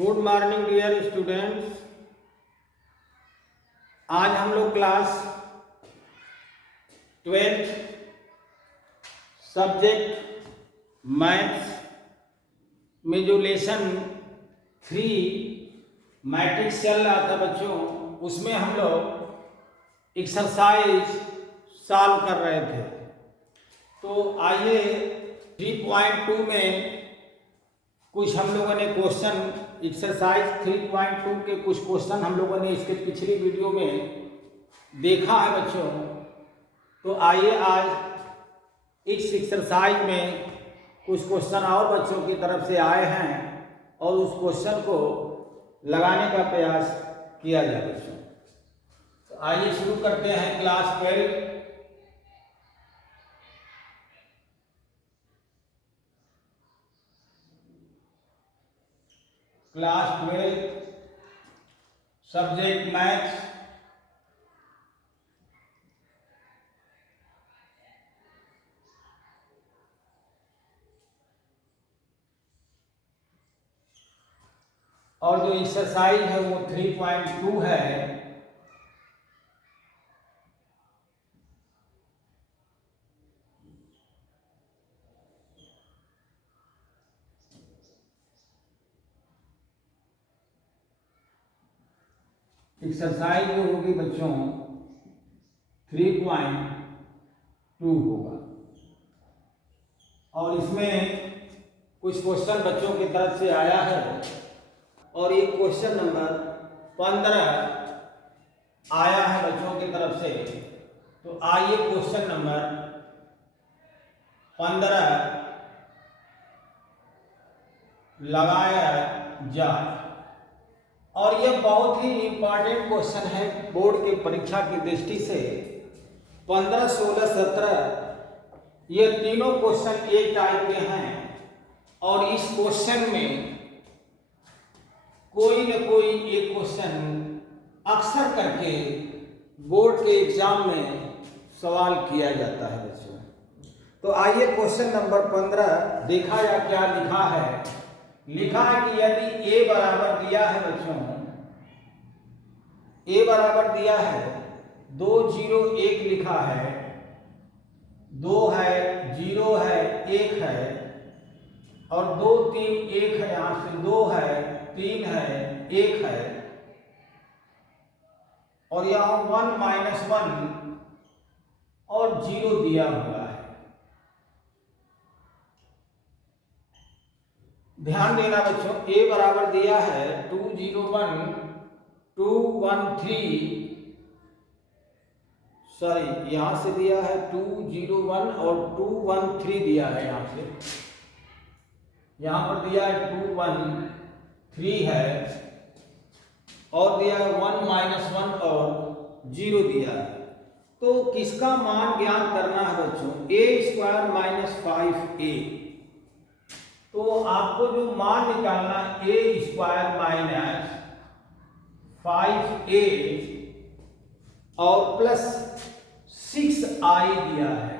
Good morning dear students. आज हम लोग क्लास 12th सब्जेक्ट मैथ्स में जो लेसन 3 मैट्रिक्स चल रहा था बच्चों, उसमें हम लोग एक्सरसाइज सॉल्व कर रहे थे। तो आइए 3.2 में कुछ हम लोगों ने क्वेश्चन एक्सरसाइज 3.2 के कुछ क्वेश्चन हम लोगों ने इसके पिछली वीडियो में देखा है बच्चों। तो आइए आज इस एक्सरसाइज में कुछ क्वेश्चन और बच्चों की तरफ से आए हैं और उस क्वेश्चन को लगाने का प्रयास किया जाए बच्चों। तो आइए शुरू करते हैं क्लास 12 सब्जेक्ट मैथ्स। और जो एक्सरसाइज है वो 3.2 है। एक्सरसाइज जो होगी बच्चों 3.2 होगा और इसमें कुछ क्वेश्चन बच्चों की तरफ से आया है और ये क्वेश्चन नंबर 15 आया है बच्चों की तरफ से। तो आइए क्वेश्चन नंबर 15 लगाया जाए। और यह बहुत ही इंपॉर्टेंट क्वेश्चन है बोर्ड की परीक्षा की दृष्टि से। 15, 16, 17 ये तीनों क्वेश्चन एक टाइप के हैं और इस क्वेश्चन में कोई न कोई एक क्वेश्चन अक्सर करके बोर्ड के एग्जाम में सवाल किया जाता है बच्चों। तो आइए क्वेश्चन नंबर 15 देखा या क्या लिखा है। लिखा है कि यदि a बराबर दिया है बच्चों, a बराबर दिया है 2, 0, 1 लिखा है, 2 है, 0 है, 1 है और 2, 3, 1 है, यहां से 2 है, 3 है, 1 है और यहां 1, -1 और 0 दिया हुआ है। ध्यान देना बच्चों, a बराबर दिया है 2, 0, 1, 2, 1, 3, सॉरी यहां से दिया है 2, 0, 1 और 2, 1, 3 दिया है। यहां से यहां पर दिया है 2, 1, 3 है और दिया है 1, -1 और 0 दिया है। तो किसका मान ज्ञात करना है बच्चों? a² - 5a। तो आपको जो मान निकालना a² - 5a और प्लस 6i दिया है,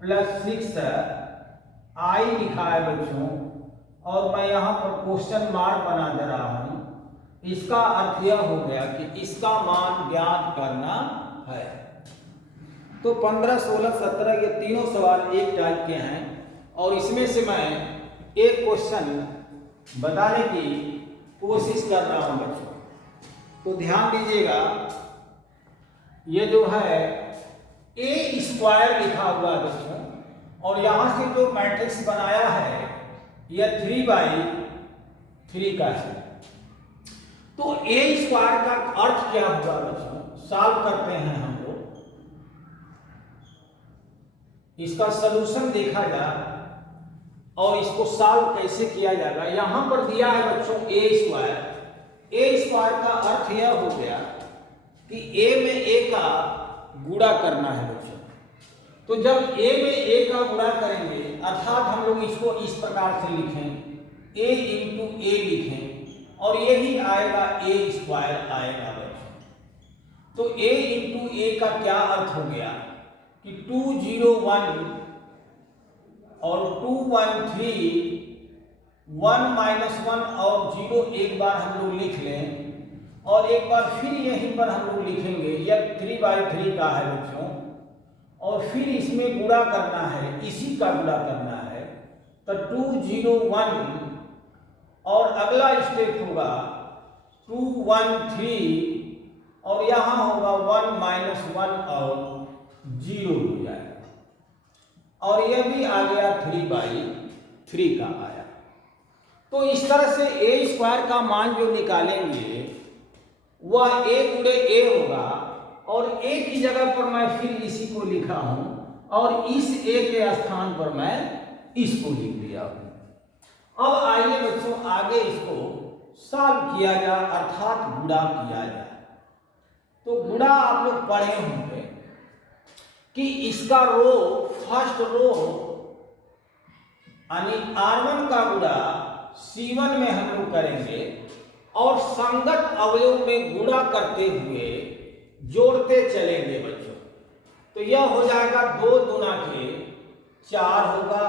प्लस 6i लिखा है बच्चों और मैं यहां पर क्वेश्चन मार्क बना दे रहा हूं। इसका अर्थ यह हो गया कि इसका मान ज्ञात करना है। तो 15, 16, 17 ये तीनों सवाल एक टाइप के हैं और इसमें से मैं एक क्वेश्चन बताने की कोशिश कर रहा हूं बच्चों। तो ध्यान दीजिएगा, ये जो है a² लिखा हुआ है बच्चों और यहां से जो मैट्रिक्स बनाया है यह 3/3 का है। तो a² का अर्थ क्या हुआ बच्चों? सॉल्व करते हैं हम लोग, इसका सलूशन देखा जाए और इसको सॉल्व कैसे किया जाएगा। यहां पर दिया है बच्चों a² का अर्थ यह हो गया कि a में a का गुणा करना है बच्चों। तो जब a में a का गुणा करेंगे अर्थात हम लोग इसको इस प्रकार से लिखें, a × a लिखें और यही आएगा a² आएगा बच्चों। तो a × a का क्या अर्थ हो गया कि 2, 0, 1 और 2, 1, 3 1 माइनस 1 और 0 एक बार हम लोग लिख लें और एक बार फिर यहीं पर हम लोग लिखेंगे। यह 3/3 का है बच्चों और फिर इसमें गुणा करना है, इसी का गुणा करना है। तो 2 0 1 और अगला स्टेप होगा 2 1 3 और यहाँ होगा 1 माइनस 1 और 0 हो जाएगा और यह भी आ गया 3/3 का आया। तो इस तरह से ए स्क्वायर का मान जो निकालेंगे वह a गुणे a होगा और a की जगह पर मैं फिर इसी को लिखा हूं और इस a के स्थान पर मैं इसको लिख दिया हूं। अब आइए बच्चों आगे इसको सॉल्व किया जाए अर्थात गुणा किया जाए। तो गुणा आप लोग पढ़े होंगे कि इसका रो फर्स्ट रो यानी R1 का गुणा C1 में हम लोग करेंगे और संगत अवयव में गुणा करते हुए जोड़ते चलेंगे बच्चों। तो यह हो जाएगा 2 दूना के 4 होगा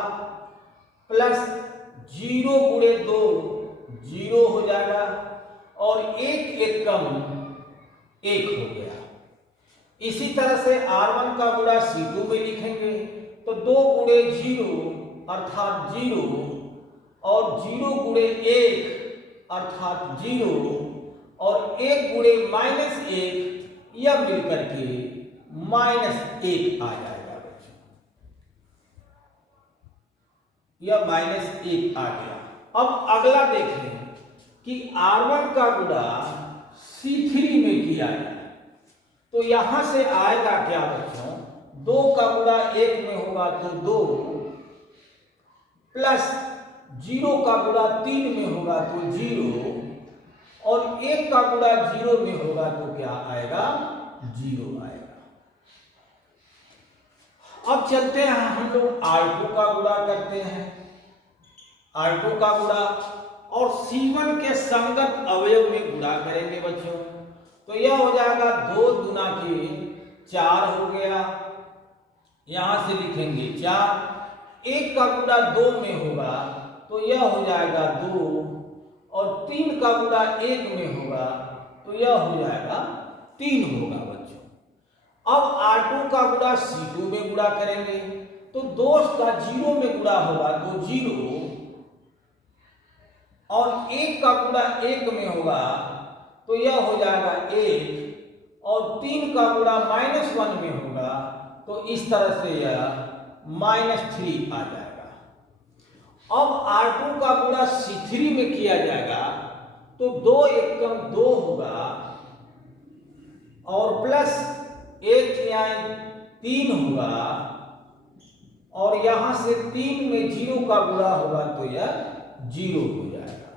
प्लस 0 गुणे 2 0 हो जाएगा और 1 एकम 1 हो गया। इसी तरह से R1 का गुणा C2 में लिखेंगे तो 2 गुणे 0 अर्थात 0 और 0 गुणे 1 अर्थात 0 और 1 गुणे -1 यह मिलकर के -1 आ जाएगा बच्चों। यह -1 आ गया। अब अगला देखें कि R1 का गुणा C3 में किया जाए तो यहां से आएगा क्या बच्चों, 2 का गुणा 1 में होगा तो 2 प्लस 0 का गुणा 3 में होगा तो 0 और 1 का गुणा 0 में होगा तो क्या आएगा, 0 आएगा। अब चलते हैं हम लोग R2 का गुणा करते हैं। R2 का गुणा और C1 के संगत अवयव में गुणा करेंगे बच्चों। तो यह हो जाएगा 2 दूना के 4 हो गया, यहां से लिखेंगे 4। 1 का गुणा 2 में होगा तो यह हो जाएगा 2 और 3 का गुणा 1 में होगा तो यह हो जाएगा 3 होगा बच्चों। अब R2 का गुणा C2 में गुणा करेंगे तो 2 का 0 में गुणा होगा तो 0 और 1 का गुणा 1 में होगा तो यह हो जाएगा 1 और 3 का गुणा -1 में होगा तो इस तरह से यह -3 आ जाएगा। अब R2 का गुणा C3 में किया जाएगा तो 2 एकम 2 होगा और प्लस 1 3 होगा और यहां से 3 में 0 का गुणा होगा तो यह 0 हो जाएगा।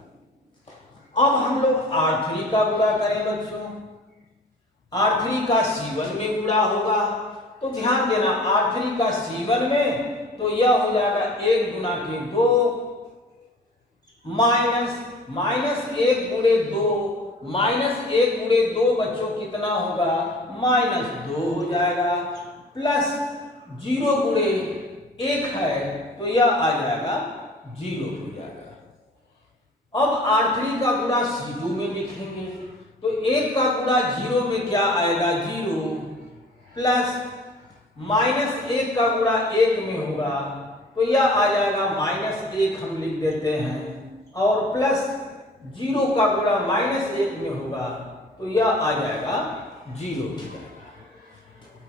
अब हम लोग R3 का गुणा करें बच्चों। R3 का C1 में गुणा होगा तो ध्यान देना R3 का C1 में तो यह हो जाएगा 1 गुना के 2 -1 गुणे 2 -1 गुणे 2 बच्चों कितना होगा, -2 हो जाएगा प्लस 0 गुणे 1 है तो यह आ जाएगा 0 हो जाएगा। अब R3 का गुणा C2 में लिखेंगे तो 1 का गुणा 0 में क्या आएगा, 0 प्लस -1 का गुणा 1 में होगा तो यह आ जाएगा -1 हम लिख देते हैं और प्लस 0 का गुणा -1 में होगा तो यह आ जाएगा 0 हो जाएगा।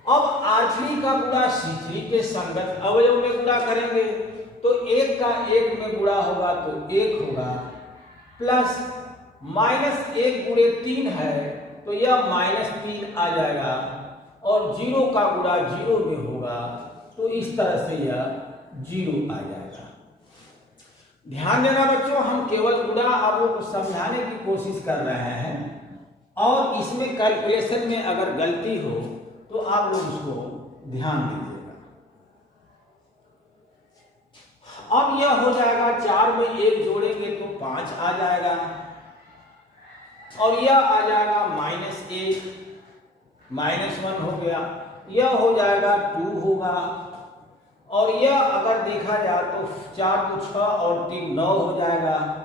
अब R3 का गुणा C3 के संगत अवयव में गुणा करेंगे तो 1 का 1 में गुणा होगा तो 1 होगा प्लस -1 गुणे 3 है तो यह -3 आ जाएगा और 0 का गुणा 0 में होगा तो इस तरह से यह 0 आ जाएगा। ध्यान देना बच्चों, हम केवल गुणा आप लोग को समझाने की कोशिश कर रहे हैं और इसमें कैलकुलेशन में अगर गलती हो तो आप लोग उसको ध्यान दीजिएगा। अब यह हो जाएगा 4 में 1 जोड़ेंगे तो 5 आ जाएगा और यह आ जाएगा -1 -1 हो गया, यह हो जाएगा 2 होगा और यह अगर देखा जाए तो 4 को 6 और 3 9 हो जाएगा।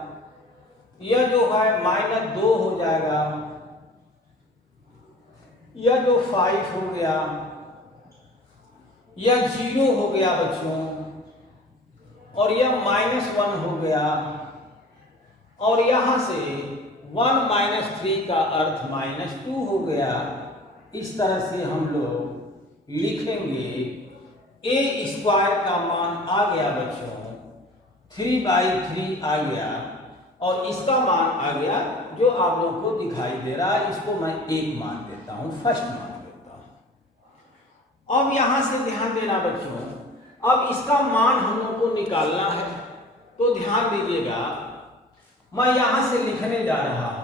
यह जो है -2 हो जाएगा। यह जो 5 हो गया, यह 0 हो गया बच्चों, और यह -1 हो गया, और यहां से 1 - 3 का अर्थ -2 हो गया। इस तरह से हम लोग लिखेंगे। ए स्क्वायर का मान आ गया बच्चों 3/3 आ गया, और इसका मान आ गया जो आप लोगों को दिखाई दे रहा है, इसको मैं 1 मान देता हूं, फर्स्ट मान देता हूं। अब यहां से ध्यान देना बच्चों, अब इसका मान हम लोग को निकालना है, तो ध्यान दीजिएगा, मैं यहां से लिखने जा रहा हूं।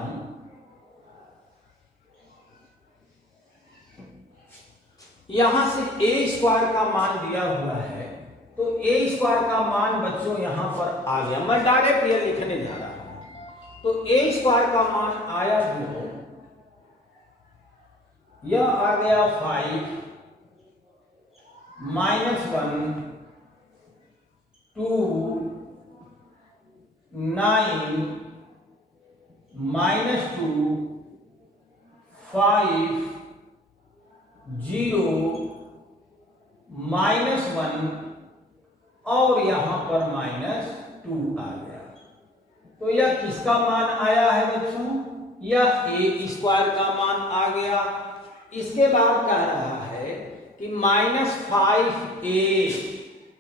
यहां से ए स्क्वायर का मान दिया हुआ है, तो ए स्क्वायर का मान बच्चों यहां पर आ गया। मैं डायरेक्ट ये लिखने जा रहा हूं। तो ए स्क्वायर का मान आया जो, यह आ गया 5 -1 2 9 -2 5 0 -1 और यहां पर -2 आ गया। तो यह किसका मान आया है बच्चों? यह ए स्क्वायर का मान आ गया। इसके बाद कह रहा है कि -5a,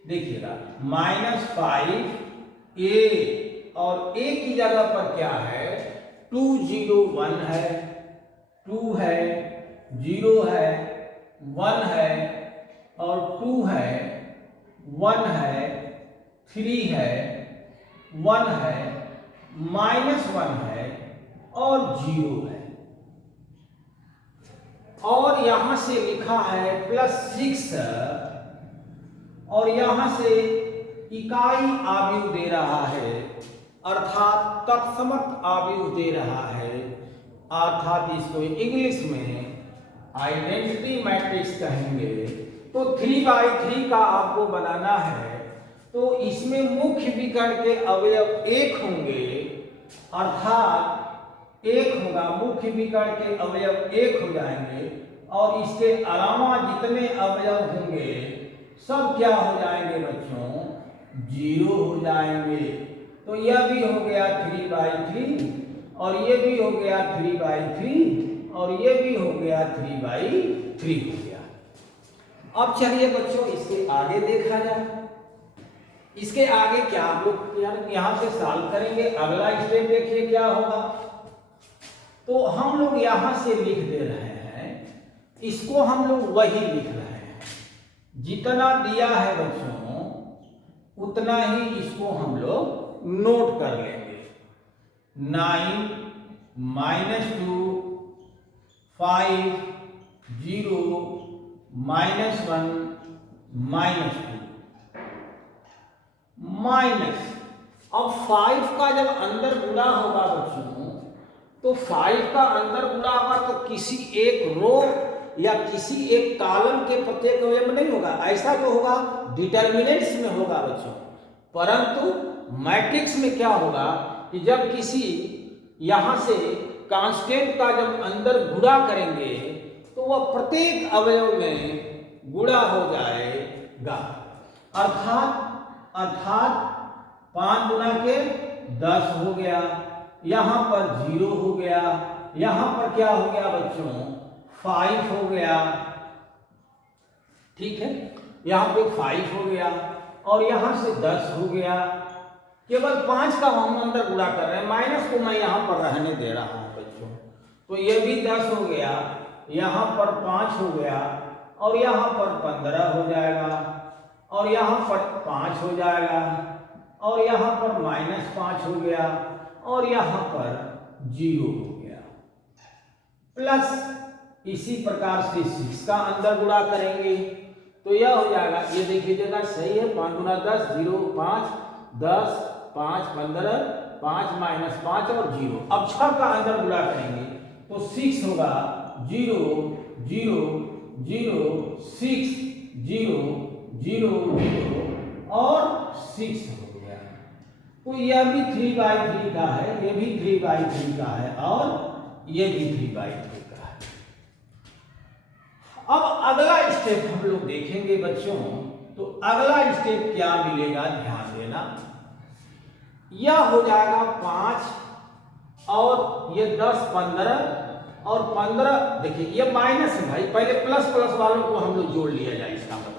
देखिएगा -5a, और a की जगह पर क्या है 2 0 1 है, 2 है, 0 है, 1 है, और 2 है, 1 है, 3 है, 1 है, -1 है, और 0 है। और यहां से लिखा है +6, और यहां से इकाई आव्यूह दे रहा है, अर्थात तत्समक आव्यूह दे रहा है, अर्थात इसको इंग्लिश में आइडेंटिटी मैट्रिक्स कहेंगे। तो 3/3 का आपको बनाना है, तो इसमें मुख्य विकर्ण के अवयव 1 होंगे, अर्थात 1 होगा, मुख्य विकर्ण के अवयव 1 हो जाएंगे, और इसके अलावा जितने अवयव होंगे सब क्या हो जाएंगे बच्चों 0 हो जाएंगे। तो यह भी हो गया 3/3, और ये भी हो गया 3/3, और ये भी हो गया 3/3 हो गया। अब चलिए बच्चों इसके आगे देखा जाए। इसके आगे क्या आप लोग यहां से सॉल्व करेंगे। अगला स्टेप देखिए क्या होगा। तो हम लोग यहां से लिख दे रहे हैं, इसको हम लोग वही लिख रहे हैं, जितना दिया है बच्चों उतना ही इसको हम लोग नोट कर लेंगे। 9 -2 5 0 -1 -2 माइनस। अब 5 का जब अंदर गुणा होगा बच्चों, तो 5 का अंदर गुणा होगा तो किसी एक रो या किसी एक कॉलम के प्रत्येक अवयव में नहीं होगा, ऐसा जो होगा डिटर्मिनेंट्स में होगा बच्चों। परंतु मैट्रिक्स में क्या होगा कि जब किसी यहां से कांस्टेंट का जब अंदर गुणा करेंगे तो वह प्रत्येक अवयव में गुणा हो जाएगा, अर्थात 5 गुना के 10 हो गया, यहां पर 0 हो गया, यहां पर क्या हो गया बच्चों 5 हो गया, ठीक है, यहां पे 5 हो गया, और यहां से 10 हो गया। केवल 5 का हम अंदर गुणा कर रहे हैं, माइनस को मैं यहां पर रहने दे रहा हूं बच्चों। तो ये भी 10 हो गया, यहां पर 5 हो गया, और यहां पर 15 हो जाएगा, और यहां पर 5 हो जाएगा, और यहां पर -5 हो गया, और यहां पर 0 हो गया। प्लस इसी प्रकार से 6 का अंदर गुणा करेंगे तो यह हो जाएगा, ये देखिएगा सही है, 5 गुना 10 0 5 10 5 15 5 -5 और 0। अब 6 का अंदर गुणा करेंगे तो 6 होगा 0 0 0 6 0 0 0 और 6 हो गया। तो यह भी 3/3 का है, ये भी 3/3 का है और ये भी 3/3 का है। अब अगला स्टेप हम लोग देखेंगे बच्चों। तो अगला स्टेप क्या मिलेगा, ध्यान देना। यह हो जाएगा 5 और ये 10 15 और 15। देखिए ये माइनस है भाई, पहले प्लस प्लस वालों को हम लोग जोड़ लिया जाए। इसका मतलब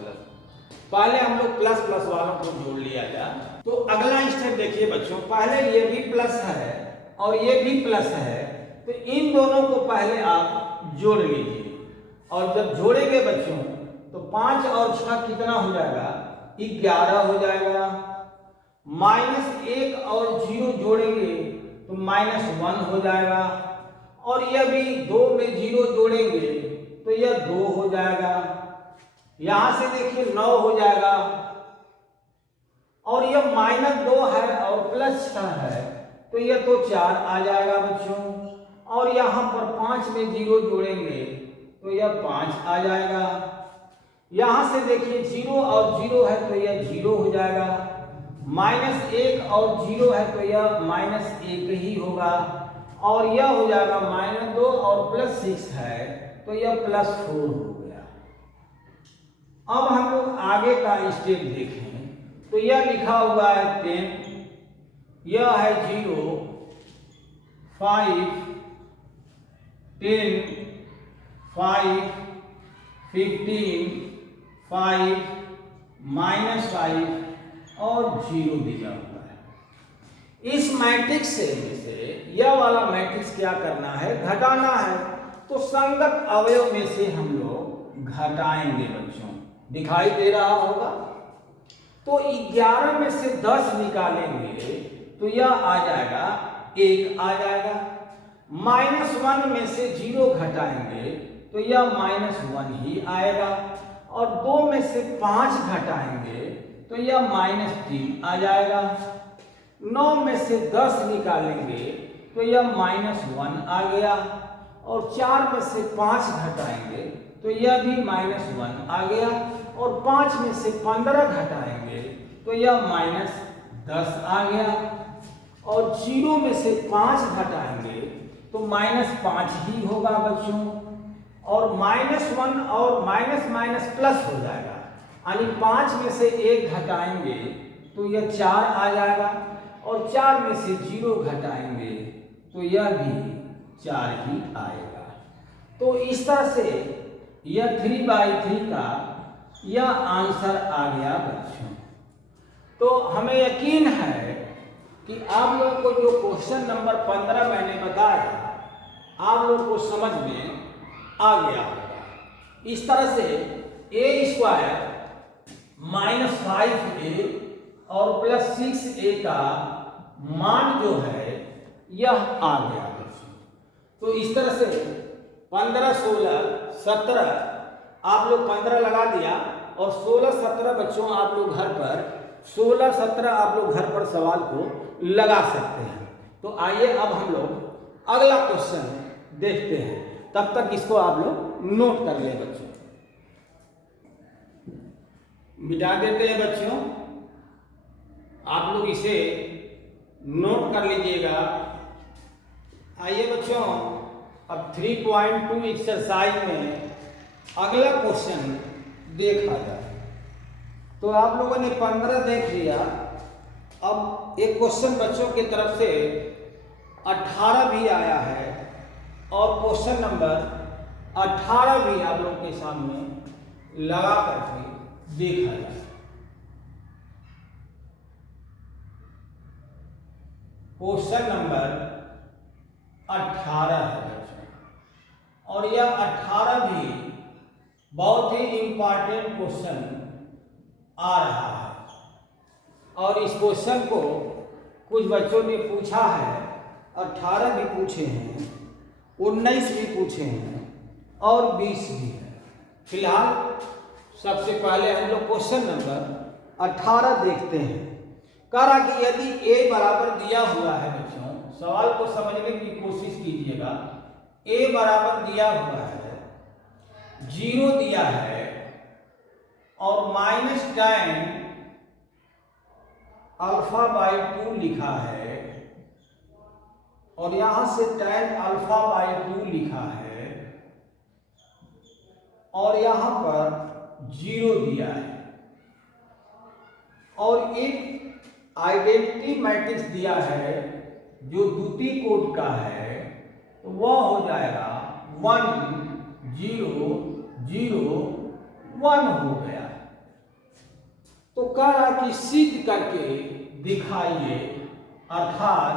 पहले हम लोग प्लस प्लस वालों को जोड़ लिया जाए। तो अगला स्टेप देखिए बच्चों, पहले ये भी प्लस है और ये भी प्लस है, तो इन दोनों को पहले आप जोड़ लीजिए। और जब जोड़ेंगे बच्चों तो 5 और 6 कितना हो जाएगा, 11 हो जाएगा। -1 और 0 जोड़ेंगे तो -1 हो जाएगा। और यह भी 2 में 0 जोड़ेंगे तो यह 2 हो जाएगा। यहां से देखिए 9 हो जाएगा। और यह -2 है और +6 है तो यह तो 4 आ जाएगा बच्चों। और यहां पर 5 में 0 जोड़ेंगे तो यह 5 आ जाएगा। यहां से देखिए 0 और 0 है तो यह 0 हो जाएगा। -1 और 0 है तो यह -1 ही होगा। और यह हो जाएगा -2 और +6 है तो यह +4 हो गया। अब हम लोग आगे का स्टेप देखें तो यह लिखा हुआ है 10, यह है 0 5 10 5 15 5 -5 और 0 दिया हुआ है। इस मैट्रिक्स से जैसे यह वाला मैट्रिक्स क्या करना है, घटाना है। तो संगत अवयव में से हम लोग घटाएंगे बच्चों, दिखाई दे रहा होगा। तो 11 में से 10 निकालेंगे तो यह आ जाएगा 1 आ जाएगा। -1 में से 0 घटाएंगे तो यह -1 ही आएगा। और 2 में से 5 घटाएंगे तो यह -3 आ जाएगा। 9 में से 10 निकालेंगे तो यह -1 आ गया। और 4 में से 5 घटाएंगे तो यह भी -1 आ गया। और 5 में से 15 घटाएंगे तो यह -10 आ गया। और 0 में से 5 घटाएंगे तो -5 ही होगा बच्चों। और -1 और माइनस प्लस हो जाएगा, यानी 5 में से 1 घटाएंगे तो यह 4 आ जाएगा। और 4 में से 0 घटाएंगे तो यह भी 4 ही आएगा। तो इस तरह से यह 3/3 का यह आंसर आ गया बच्चों। तो हमें यकीन है कि आप लोगों को जो क्वेश्चन नंबर 15 मैंने बताया आप लोगों को समझ में आ गया होगा। इस तरह से a² -5a और +6a का मान जो है यह आ गया बच्चों। तो इस तरह से 15 16 17 आप लोग 15 लगा दिया और 16 17 बच्चों आप लोग घर पर 16 17 आप लोग घर पर सवाल को लगा सकते हैं। तो आइए अब हम लोग अगला क्वेश्चन देखते हैं। तब तक इसको आप लोग नोट कर ले बच्चों, मिटा देते हैं बच्चों। आप लोग इसे नोट कर लीजिएगा। आइए बच्चों अब 3.2 एक्सरसाइज में अगला क्वेश्चन देखा जाए। तो आप लोगों ने 15 देख लिया। अब एक क्वेश्चन बच्चों की तरफ से 18 भी आया है और क्वेश्चन नंबर 18 भी आप लोग के सामने लगा करके देखा जाए। क्वेश्चन नंबर 18 है बच्चों और यह 18 भी बहुत ही इंपॉर्टेंट क्वेश्चन आ रहा है। और इस क्वेश्चन को कुछ बच्चों ने पूछा है, 18 भी पूछे हैं, 19 भी पूछे हैं और 20 भी है। फिलहाल सबसे पहले हम लोग क्वेश्चन नंबर 18 देखते हैं। कह रहा कि यदि a बराबर दिया हुआ है बच्चों, सवाल को समझने की कोशिश कीजिएगा। a बराबर दिया हुआ है, 0 दिया है और माइनस tan अल्फा बाई 2 लिखा है और यहां से tan अल्फा बाई 2 लिखा है और यहां पर 0 दिया है और एक आइडेंटिटी मैट्रिक्स दिया है जो द्वितीय कोटि का है, तो वह हो जाएगा 1 0 0 1 हो गया। तो कह रहा कि सिद्ध करके दिखाइए, अर्थात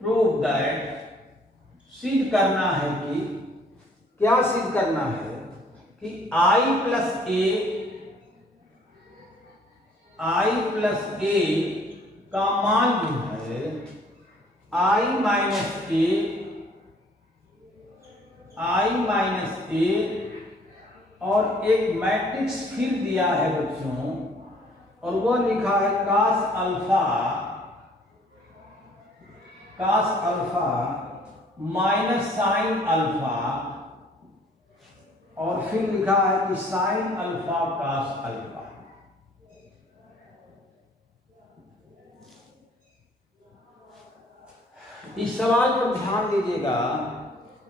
प्रूव दैट, सिद्ध करना है कि क्या सिद्ध करना है कि i प्लस a का मान जो है i माइनस a और एक मैट्रिक्स फिर दिया है बच्चों और वह लिखा है cos alpha minus sine alpha और फिर लिखा है कि साइन अल्फा cos अल्फा। इस सवाल पर ध्यान दीजिएगा,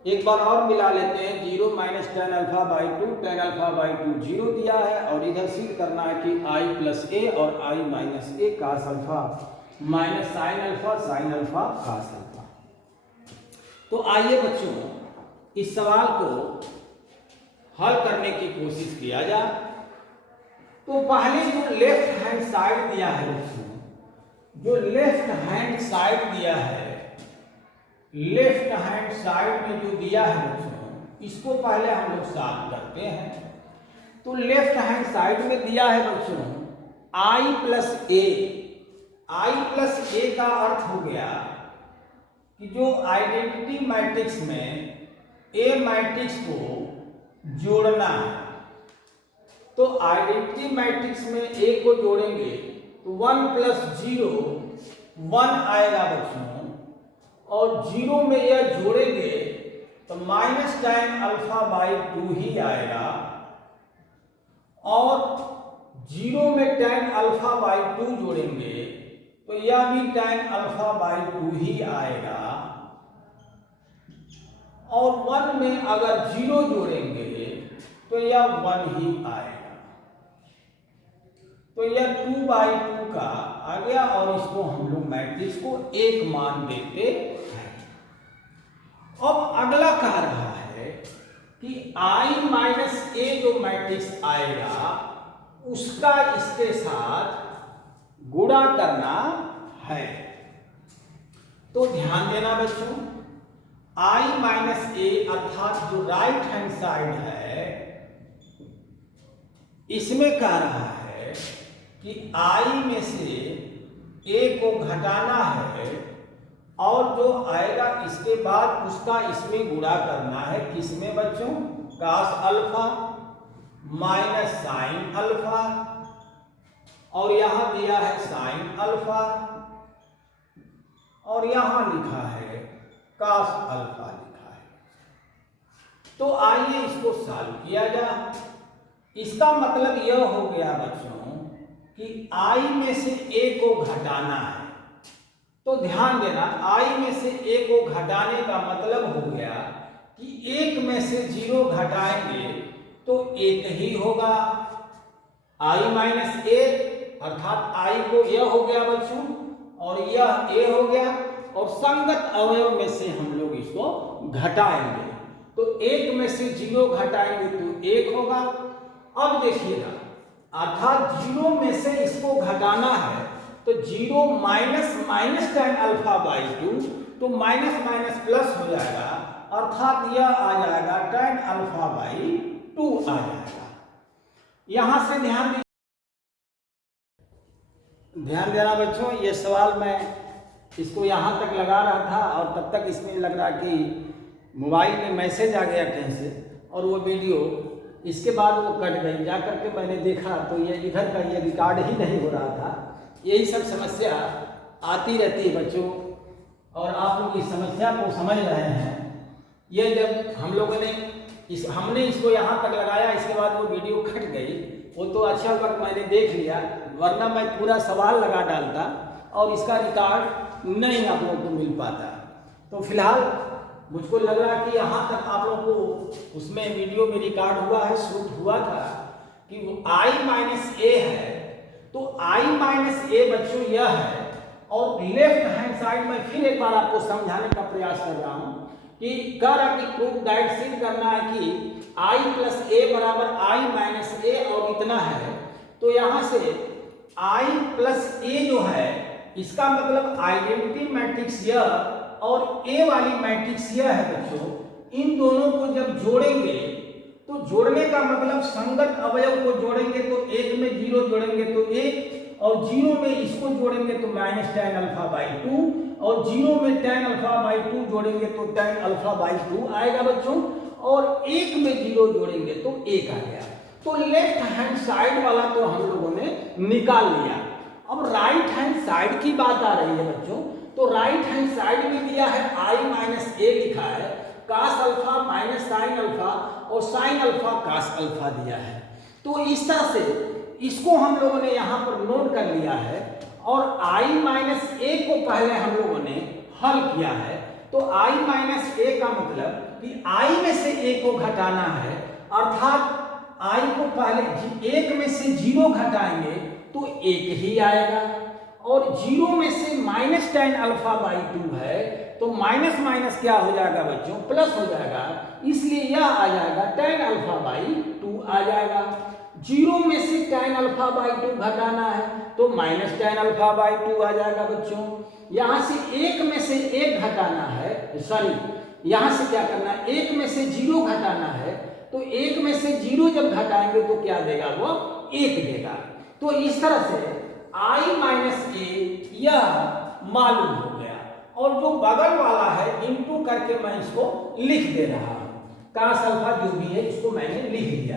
एक बार और मिला लेते हैं। 0 minus tan alpha by 2, tan alpha by 2 0 दिया है और इधर सिद्ध करना है कि i प्लस a और i minus a cos alpha minus sine alpha cos alpha. तो आइए बच्चों इस सवाल को हल करने की कोशिश किया जाए। तो पहले जो लेफ्ट हैंड साइड दिया है बच्चों, जो लेफ्ट हैंड साइड दिया है, लेफ्ट हैंड साइड में जो दिया है बच्चों, इसको पहले हम लोग सॉल्व करते हैं। तो लेफ्ट हैंड साइड में दिया है बच्चों i प्लस a का अर्थ हो गया कि जो आइडेंटिटी मैट्रिक्स में a मैट्रिक्स को जोड़ना है। तो आइडेंटिटी मैट्रिक्स में a को जोड़ेंगे तो 1 प्लस 0 1 आएगा बच्चों और 0 में यह जोड़ेंगे तो माइनस tan अल्फा बाई 2 ही आएगा और 0 में tan अल्फा बाई 2 जोड़ेंगे तो यह भी tan अल्फा बाई 2 ही आएगा और 1 में अगर 0 जोड़ेंगे तो यह 1 ही आएगा। तो यह 2 बाई 2 का आ गया और इसको हम लोग मैट्रिक्स को एक मान देते हैं। अब अगला कह रहा है कि i माइनस a जो मैट्रिक्स आएगा उसका इसके साथ गुणा करना है। तो ध्यान देना बच्चों, i माइनस a अर्थात जो राइट हैंड साइड है इसमें कह रहा है कि i में से a को घटाना है और जो आएगा इसके बाद उसका इसमें गुणा करना है। किसमें बच्चों? cos alpha minus sine alpha और यहां दिया है साइन अल्फा और यहां लिखा है cos अल्फा लिखा है। तो आइए इसको सॉल्व किया जाए। इसका मतलब यह हो गया बच्चों कि i में से a को घटाना है। तो ध्यान देना, i में से a को घटाने का मतलब हो गया कि 1 में से 0 घटाएंगे तो 1 ही होगा। i माइनस a अर्थात i को यह हो गया बच्चों और यह a हो गया और संगत अवयव में से हम लोग इसको घटाएंगे तो 1 में से 0 घटाएंगे तो 1 होगा। अब देखिएगा, अर्थात 0 में से इसको घटाना है तो 0 minus minus tan alpha by 2 तो माइनस माइनस प्लस हो जाएगा अर्थात यह आ जाएगा tan अल्फा बाई 2 आ जाएगा। यहां से ध्यान देना बच्चों, ये सवाल मैं इसको यहां तक लगा रहा था और तब तक इसमें लग रहा कि मोबाइल में मैसेज आ गया कहीं से और वो वीडियो इसके बाद वो कट गई। जा करके मैंने देखा तो ये इधर का ये रिकॉर्ड ही नहीं हो रहा था। यही सब समस्या आती रहती है बच्चों और आप लोग इस समस्या को समझ रहे हैं। ये जब हम लोगों ने इस हमने इसको यहाँ तक लगाया, इसके बाद वो वीडियो कट गई, वो तो अच्छा वक्त मैंने देख लिया, वरना मैं पूरा सवाल लगा डालता और इसका रिकॉर्ड नहीं आप लोगों को मिल पाता। तो फिलहाल मुझको लग रहा कि यहाँ तक आप लोगों को उसमें वीडियो में रिकॉर्ड हुआ है, शूट हुआ था कि वो i माइनस ए है, तो i माइनस ए बच्चों यह है। और लेफ्ट हैंड साइड में फिर एक बार आपको समझाने का प्रयास कर रहा हूं कि कर कि प्रूफ दैट सिद्ध करना है कि i प्लस ए बराबर i माइनस ए और इतना है। तो यहां से i प्लस ए जो है इसका मतलब आइडेंटिटी मैट्रिक्स यह और a वाली मैट्रिक्स यह है बच्चों। इन दोनों को जब जोड़ेंगे तो जोड़ने का मतलब संगत अवयव को जोड़ेंगे तो एक में 0 जोड़ेंगे तो 1 और 0 में इसको जोड़ेंगे तो माइनस tan अल्फा बाई 2 और 0 में tan अल्फा बाई 2 जोड़ेंगे तो tan अल्फा बाई 2 आएगा बच्चों और 1 में 0 जोड़ेंगे तो 1 आ गया। तो लेफ्ट हैंड साइड वाला तो हम लोगों ने निकाल लिया। अब राइट हैंड साइड की बात आ रही है बच्चों। तो राइट हैंड साइड में दिया है i माइनस ए लिखा है, cos alpha minus sine alpha और साइन अल्फा कास अल्फा दिया है। तो इस तरह से इसको हम लोगों ने यहाँ पर नोट कर लिया है और i माइनस ए को पहले हम लोगों ने हल किया है। तो i माइनस ए का मतलब कि i में से a को घटाना है, अर्थात i को पहले 1 में से 0 घटाएंगे तो 1 ही आएगा और 0 में से माइनस tan अल्फा बाई 2 है तो माइनस माइनस क्या हो जाएगा बच्चों, प्लस हो जाएगा, इसलिए यह आ जाएगा tan अल्फा बाई 2 आ जाएगा। 0 में से tan अल्फा बाई 2 घटाना है तो माइनस tan अल्फा बाई 2 आ जाएगा बच्चों। यहाँ से 1 में से 1 घटाना है, सॉरी यहाँ से क्या करना है, 1 में से 0 घटाना है तो 1 में से 0 जब घटाएंगे तो क्या देगा, वो 1 देगा। तो इस तरह से i माइनस ए यह मालूम हो गया और जो बगल वाला है इनटू करके मैं इसको लिख दे रहा हूं, कास अल्फा जो भी है इसको मैंने लिख दिया।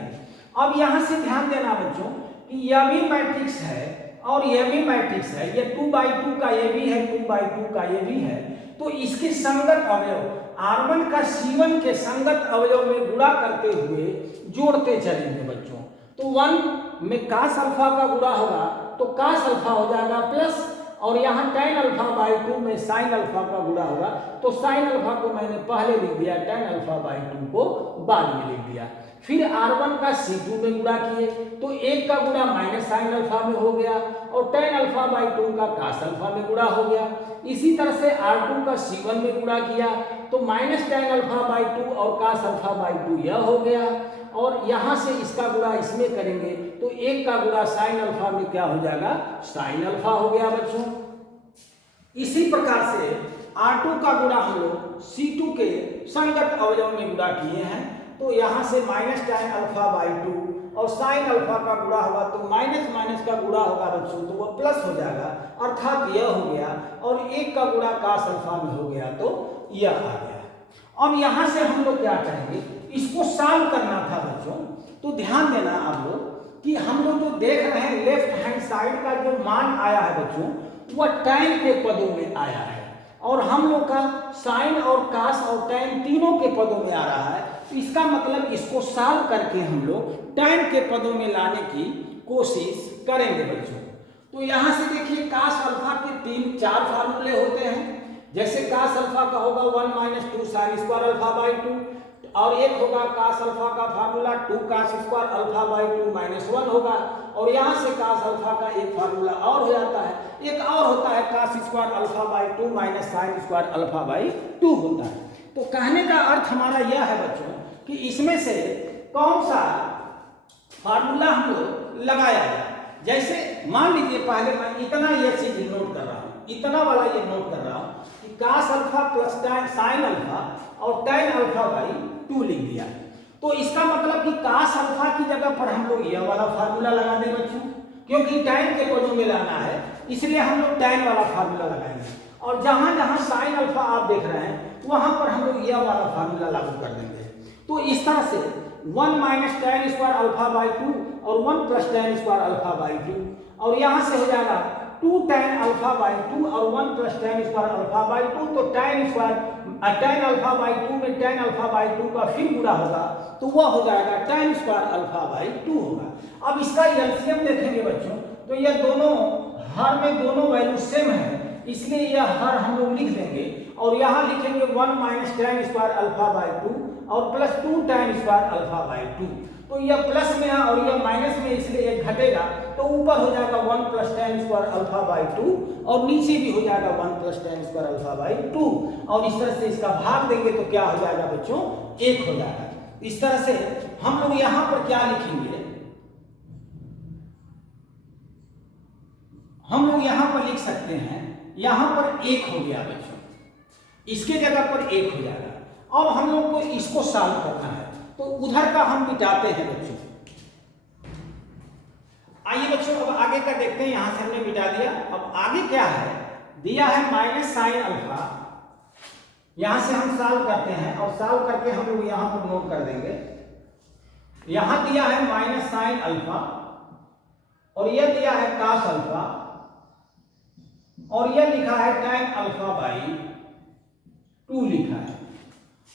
अब यहां से ध्यान देना बच्चों कि यह भी मैट्रिक्स है और यह भी मैट्रिक्स है, ये 2/2 का ये भी है, 2/2 का ये भी है। तो इसके संगत अवयव R1 का C1 के संगत अवयव में गुणा करते हुए जोड़ते चलेंगे बच्चों। तो 1 में कास अल्फा का गुणा होगा तो कास अल्फा हो जाएगा प्लस और यहाँ tan अल्फा बाई 2 में साइन अल्फा का गुणा होगा तो साइन अल्फा को मैंने पहले लिख दिया, tan अल्फा बाई 2 को बाद में लिख दिया। फिर R1 का C2 में गुणा किए तो 1 का गुणा माइनस साइन अल्फा में हो गया और tan अल्फा बाई 2 का कास अल्फा में गुणा हो गया। इसी तरह से R2 का C1 में गुणा किया तो माइनस tan अल्फा बाई 2 और कास अल्फा बाई 2 यह हो गया और यहाँ से इसका गुणा इसमें करेंगे तो 1 का गुणा साइन अल्फा में क्या हो जाएगा, साइन अल्फा हो गया बच्चों। इसी प्रकार से R2 का गुणा हम लोग C2 के संगत अवयव में गुणा किए हैं तो यहाँ से माइनस tan अल्फा बाई 2 और साइन अल्फा का गुणा होगा तो माइनस माइनस का गुणा होगा बच्चों तो वो प्लस हो जाएगा, अर्थात यह हो गया और 1 का गुणा कास अल्फा में हो गया तो यह आ गया। अब यहाँ से हम लोग क्या करेंगे, इसको सॉल्व करना था बच्चों। तो ध्यान देना आप लोग कि हम लोग जो देख रहे हैं लेफ्ट हैंड साइड का जो मान आया है बच्चों वह tan के पदों में आया है और हम लोग का साइन और कास और tan तीनों के पदों में आ रहा है। तो इसका मतलब इसको सॉल्व करके हम लोग tan के पदों में लाने की कोशिश करेंगे बच्चों। तो यहाँ से देखिए कास अल्फा के 3-4 फार्मूले होते हैं। जैसे कास अल्फा का होगा 1 minus 2 sine square alpha by 2 और एक होगा कास अल्फा का formula 2 cos square alpha by 2 minus 1 होगा और यहाँ से कास अल्फा का एक फार्मूला और हो जाता है, एक और होता है cos square alpha by 2 minus sine square alpha by 2 होता है। तो कहने का अर्थ हमारा यह है बच्चों कि इसमें से कौन सा फार्मूला हम लोग लगाया जाए। जैसे मान लीजिए पहले मैं इतना यह चीज नोट कर रहा हूँ, इतना वाला ये नोट कर रहा हूँ कि cos alpha plus sine alpha और tan अल्फा बाई 2 लिख दिया। तो इसका मतलब कि कास अल्फा की जगह पर हम लोग यह वाला फार्मूला लगा दें बच्चों, क्योंकि tan के पदों में लाना है इसलिए हम लोग tan वाला फार्मूला लगाएंगे और जहां जहां साइन अल्फा आप देख रहे हैं वहां पर हम लोग यह वाला फार्मूला लागू कर देंगे। तो इस तरह से 1 minus tan square alpha by 2 और 1 plus tan square alpha by 2 और यहाँ से हो जाएगा 2 tan अल्फा बाई 2 और 1 plus tan square alpha by 2, तो tan square tan alpha by 2 में tan अल्फा बाई 2 का फिर गुणा होगा तो वह हो जाएगा tan स्क्वायर अल्फा बाई 2 होगा। अब इसका एलसीएम देखेंगे बच्चों, तो यह दोनों हर में दोनों वैल्यू सेम है, इसलिए यह हर हम लोग लिख देंगे और यहाँ लिखेंगे 1 minus tan square alpha by 2 और plus 2 tan square alpha by 2। तो यह प्लस में है और यह माइनस में, इसलिए एक घटेगा तो ऊपर हो जाएगा 1 plus tan square alpha by 2 और नीचे भी हो जाएगा 1 plus tan square alpha by 2, और इस तरह से इसका भाग देंगे तो क्या हो जाएगा बच्चों, 1 हो जाएगा। इस तरह से हम लोग यहाँ पर क्या लिखेंगे, हम लोग यहाँ पर लिख सकते हैं, यहाँ पर 1 हो गया बच्चों, इसके जगह पर 1 हो जाएगा। अब हम लोग को इसको सॉल्व करना है तो उधर का हम मिटाते हैं बच्चों। आइए बच्चों अब आगे का देखते हैं, यहां से हमने मिटा दिया। अब आगे क्या है, दिया है माइनस साइन अल्फा, यहां से हम सॉल्व करते हैं और सॉल्व करके हम लोग यहां पर नोट कर देंगे। यहां दिया है माइनस साइन अल्फा और यह दिया है कास अल्फा और यह लिखा है tan अल्फा बाई 2 लिखा है।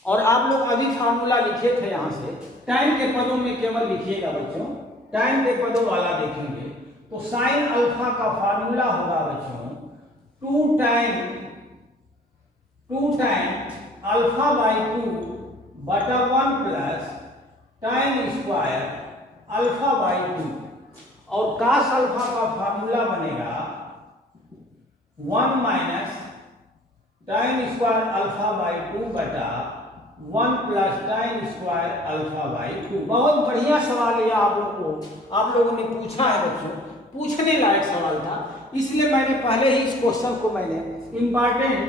और आप लोग अभी फार्मूला लिखे थे, यहां से tan के पदों में केवल लिखिएगा बच्चों, tan के पदों वाला देखेंगे तो साइन अल्फा का फार्मूला होगा बच्चों 2 tan अल्फा बाई 2 बटा 1 plus tan square alpha by 2, और कास अल्फा का फार्मूला बनेगा 1 minus tan square alpha by 2 बटा 1 plus tan square alpha by 2। बहुत बढ़िया सवाल है, आप लोगों ने पूछा है बच्चों, पूछने लायक सवाल था, इसलिए मैंने पहले ही इस क्वेश्चन को मैंने इम्पॉर्टेंट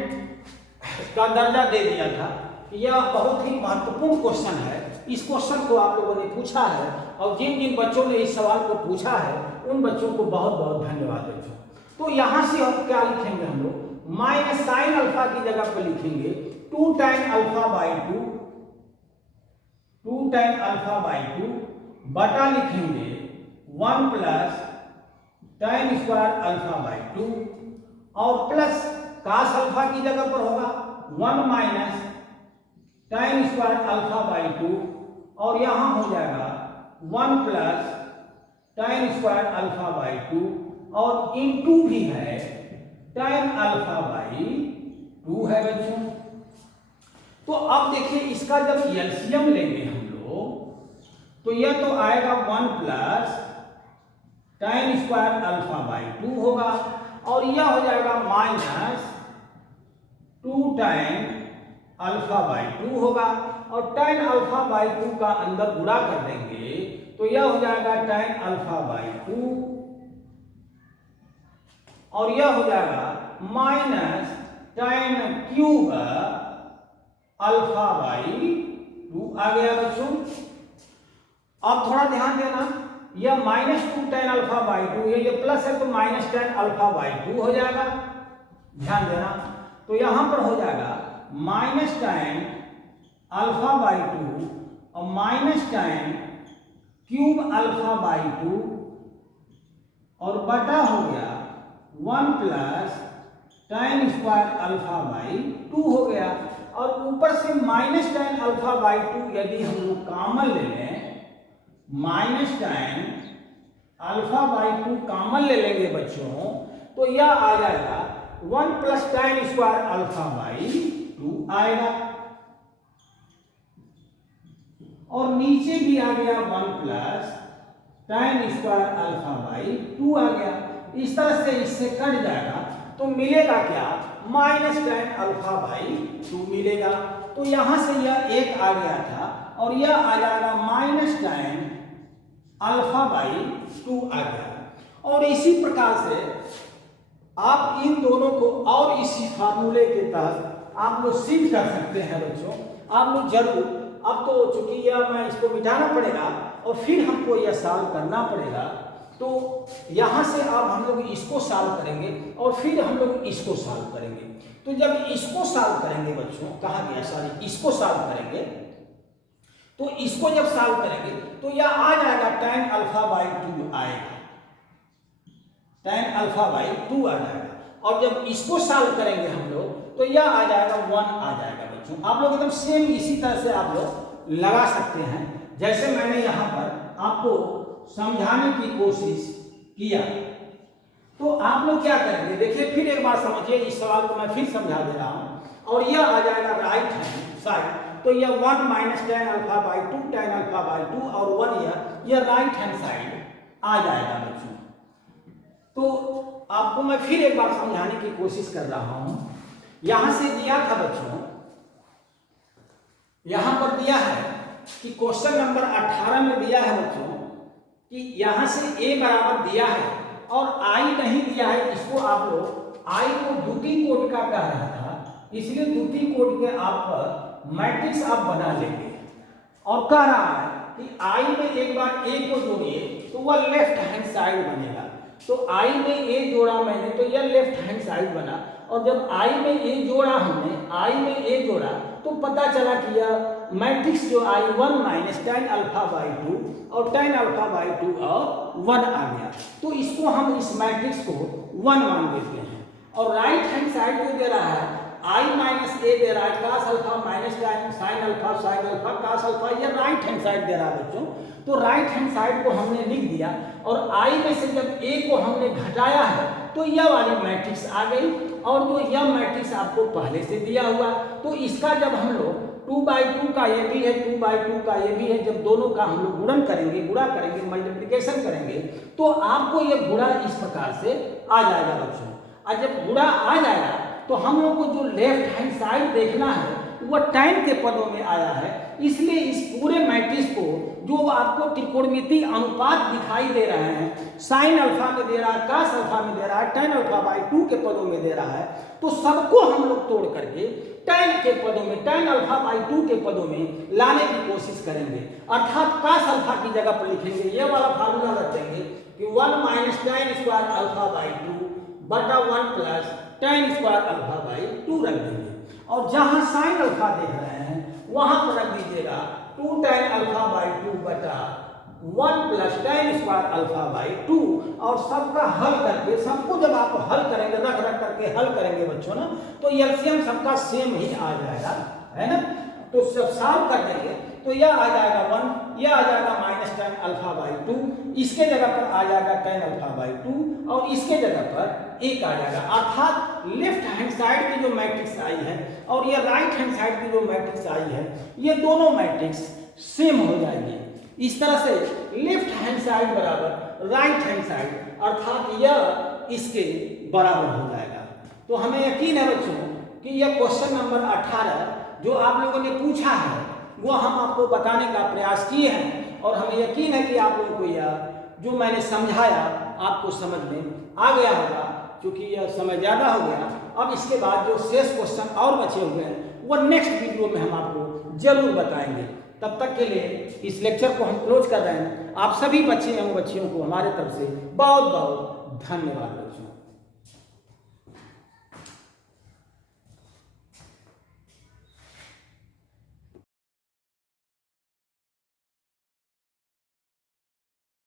का दर्जा दे दिया था। यह बहुत ही महत्वपूर्ण क्वेश्चन है, इस क्वेश्चन को आप लोगों ने पूछा है और जिन जिन बच्चों ने इस सवाल को पूछा है उन बच्चों को बहुत बहुत धन्यवाद बच्चों। तो यहां से हम क्या लिखेंगे, हम लोग माइनस साइन अल्फा की जगह पर लिखेंगे 2 tan अल्फा बाई 2 बटा लिखेंगे 1 plus tan square alpha by 2 और प्लस कास अल्फा की जगह पर होगा 1 minus tan square alpha by 2 और यहां हो जाएगा 1 plus tan square alpha by 2 और इनटू भी है tan अल्फा बाई 2 है बच्चों। तो अब देखिए इसका जब एलसीएम लेंगे हम लोग तो यह तो आएगा 1 plus tan square alpha by 2 होगा और यह हो जाएगा माइनस 2 tan अल्फा बाई 2 होगा और tan अल्फा बाई 2 का अंदर गुणा कर देंगे तो यह हो जाएगा tan अल्फा बाई 2 और यह हो जाएगा minus tan cube alpha by 2 आ गया बच्चों। अब थोड़ा ध्यान देना, यह माइनस 2 tan अल्फा बाई 2 ये प्लस है तो माइनस tan अल्फा बाई 2 हो जाएगा, ध्यान देना। तो यहां पर हो जाएगा माइनस tan अल्फा बाई 2 और minus tan cube alpha by 2 और बटा हो गया 1 plus tan square alpha by 2 हो गया और ऊपर से माइनस tan अल्फा बाई 2 यदि हम लोग कॉमन ले लें, minus tan alpha by 2 common ले लेंगे बच्चों तो यह आ जाएगा 1 plus tan square alpha by 2 आएगा और नीचे भी आ गया 1 plus tan square alpha by 2 आ गया। इस तरह से इससे कट जाएगा तो मिलेगा क्या, माइनस tan अल्फा बाई 2 मिलेगा। तो यहां से यह 1 आ गया था और यह आ जाएगा माइनस tan अल्फा बाई 2 आ गया। और इसी प्रकार से आप इन दोनों को और इसी फार्मूले के तहत आप लोग सिद्ध कर सकते हैं बच्चों, आप लोग जरूर। अब तो चूंकि यह मैं इसको मिटाना पड़ेगा और फिर हमको यह सॉल्व करना पड़ेगा, तो यहां से अब हम लोग इसको सॉल्व करेंगे और फिर हम लोग इसको सॉल्व करेंगे। तो जब इसको सॉल्व करेंगे बच्चों, कहा गया सॉरी, इसको सॉल्व करेंगे तो इसको जब सॉल्व करेंगे तो यह आ जाएगा tan अल्फा बाई 2 आएगा। tan अल्फा बाई 2 आ जाएगा। और जब इसको सॉल्व करेंगे हम लोग तो यह आ जाएगा 1 आ जाएगा बच्चों। आप लोग एकदम सेम इसी तरह से आप लोग लगा सकते हैं जैसे मैंने यहाँ पर आपको समझाने की कोशिश किया। तो आप लोग क्या करेंगे, देखिए फिर एक बार समझिए, इस सवाल को मैं फिर समझा दे रहा हूँ। और यह आ जाएगा राइट हैंड साइड, तो यह 1 minus tan alpha by 2 tan alpha by 2 और 1 यह राइट हैंड साइड आ जाएगा बच्चों। तो आपको मैं फिर एक बार समझाने की कोशिश कर रहा हूं। यहां से दिया था बच्चों, यहां पर दिया है कि क्वेश्चन नंबर 18 में दिया है बच्चों कि यहां से a बराबर दिया है और i नहीं दिया है। इसको आप लोग i को द्वितीय कोटि का कह रहा था, इसलिए द्वितीय कोटि के आप मैट्रिक्स आप बना लेंगे। और कह रहा है कि i में एक बार a को जोड़िए तो वह लेफ्ट हैंड साइड बनेगा। तो i में a जोड़ा मैंने तो यह लेफ्ट हैंड साइड बना। और जब i में a जोड़ा हमने, i में a जोड़ा तो पता चला कि यह मैट्रिक्स जो आई 1 माइनस tan अल्फा बाई 2 और tan अल्फा बाई 2 और 1 आ गया। तो इसको हम इस मैट्रिक्स को 1 मान देते हैं। और राइट हैंड साइड जो दे रहा है i माइनस ए दे रहा है, cos alpha minus sine alpha cos alpha, यह राइट हैंड साइड दे रहा है बच्चों। तो राइट हैंड साइड को हमने लिख दिया और i में से जब a को हमने घटाया है तो यह वाली मैट्रिक्स आ गई। और जो यह मैट्रिक्स आपको पहले से दिया हुआ, तो इसका जब हम लोग 2/2 का ये भी है, 2/2 का ये भी है, जब दोनों का हम लोग गुणा करेंगे, मल्टीप्लिकेशन करेंगे तो आपको ये गुणा इस प्रकार से आ जाएगा बच्चों। और जब गुणा आ जाएगा तो हम लोग को जो लेफ्ट हैंड साइड देखना है वह tan के पदों में आया है। इसलिए इस पूरे मैट्रिक्स को जो आपको त्रिकोणमितीय अनुपात दिखाई दे रहे हैं, साइन अल्फा में दे रहा है, कास अल्फा में दे रहा है, tan अल्फा बाई 2 के पदों में दे रहा है, तो सबको हम लोग तोड़ करके tan के पदों में, tan अल्फा बाई 2 के पदों में लाने की कोशिश करेंगे। अर्थात कास अल्फा की जगह पर लिखेंगे, ये वाला फार्मूला रख देंगे कि 1 minus tan square alpha by 2 बटा 1 plus tan square alpha by 2 रख देंगे। और जहां साइन अल्फा देख रहे हैं वहां पर रख दीजिएगा 2 tan अल्फा बाई 2 बटा 1 plus tan square alpha by 2। और सबका हल करके, सबको जब आप हल करेंगे, रख करके हल करेंगे बच्चों ना, तो एलसीएम सबका सेम ही आ जाएगा, है ना। तो सब सॉल्व कर देंगे तो यह आ जाएगा 1, यह आ जाएगा माइनस tan अल्फा बाई 2, इसके जगह पर आ जाएगा tan अल्फा बाई 2 और इसके जगह पर 1 आ जाएगा। अर्थात लेफ्ट हैंड साइड की जो मैट्रिक्स आई है और ये राइट हैंड साइड की जो मैट्रिक्स आई है, ये दोनों मैट्रिक्स सेम हो जाएंगे। इस तरह से लेफ्ट हैंड साइड बराबर राइट हैंड साइड, अर्थात यह इसके बराबर हो जाएगा। तो हमें यकीन है बच्चों कि यह क्वेश्चन नंबर 18 जो आप लोगों ने पूछा है वो हम आपको बताने का प्रयास किए हैं। और हमें यकीन है कि आप लोगों को यह जो मैंने समझाया आपको समझ में आ गया होगा, क्योंकि यह समय ज़्यादा हो गया। अब इसके बाद जो शेष क्वेश्चन और बचे हुए हैं वो नेक्स्ट वीडियो में हम आपको जरूर बताएंगे। तब तक के लिए इस लेक्चर को हम क्लोज कर रहे हैं। आप सभी बच्चे एवं बच्चियों को हमारे तरफ से बहुत बहुत धन्यवाद बच्चों।